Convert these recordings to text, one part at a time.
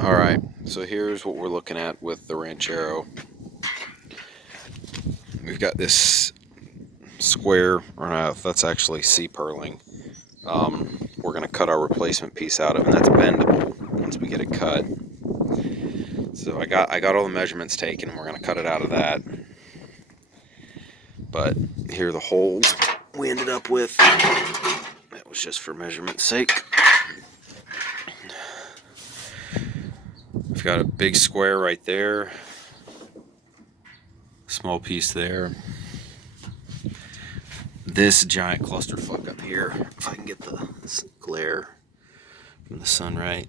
Alright, so here's what we're looking at with the Ranchero. We've got this square, or no, that's actually C-purling. We're going to cut our replacement piece out of, and that's bendable once we get it cut. So I got all the measurements taken, and we're going to cut it out of that. But here are the holes we ended up with. That was just for measurement's sake. We've got a big square right there, small piece there, this giant clusterfuck up here, if I can get the glare from the sun right.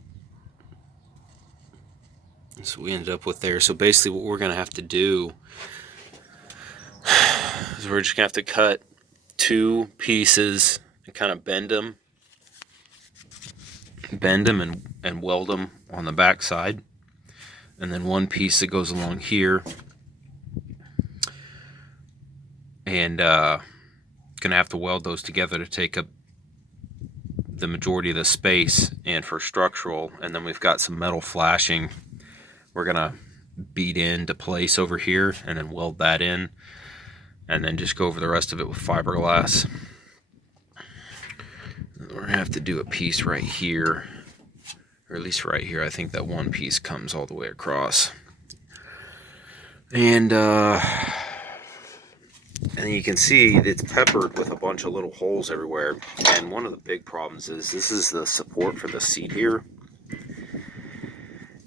So we ended up with there. So basically what we're going to have to do is we're just going to have to cut two pieces and kind of bend them and weld them on the back side. And then one piece that goes along here, and gonna have to weld those together to take up the majority of the space and for structural. And then we've got some metal flashing we're gonna beat into place over here and then weld that in, and then just go over the rest of it with fiberglass. We're gonna have to do a piece right here, or at least right here. I think that one piece comes all the way across. And you can see it's peppered with a bunch of little holes everywhere. And one of the big problems is this is the support for the seat here.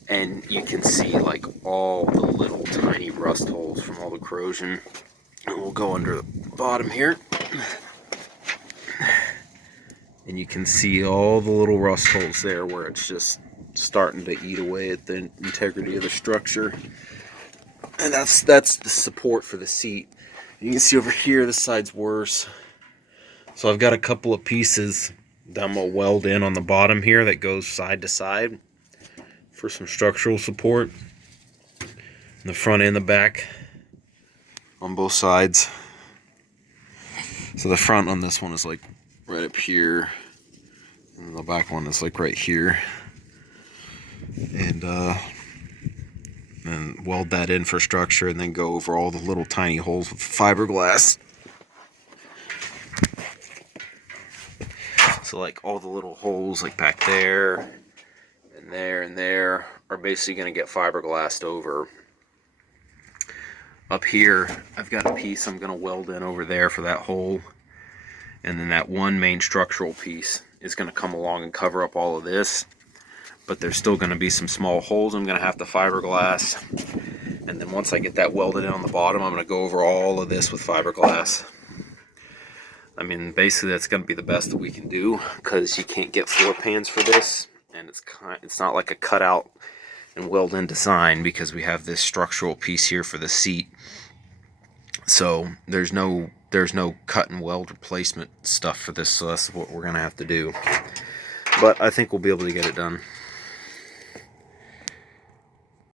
And you can see like all the little tiny rust holes from all the corrosion. And we'll go under the bottom here. And you can see all the little rust holes there where it's just starting to eat away at the integrity of the structure. And that's the support for the seat. You can see over here this side's worse. So I've got a couple of pieces that I'm going to weld in on the bottom here that goes side to side for some structural support. In the front and the back on both sides. So the front on this one is like right up here, and the back one is like right here. And weld that in for structure, and then go over all the little tiny holes with fiberglass. So like all the little holes like back there and there and there are basically going to get fiberglassed over. Up here I've got a piece I'm going to weld in over there for that hole, and then that one main structural piece is going to come along and cover up all of this. But there's still going to be some small holes I'm going to have to fiberglass. And then once I get that welded in on the bottom, I'm going to go over all of this with fiberglass. I mean, basically that's going to be the best that we can do, because you can't get floor pans for this, and it's not like a cutout and weld in design, because we have this structural piece here for the seat. So there's no cut and weld replacement stuff for this, so that's what we're going to have to do. But I think we'll be able to get it done.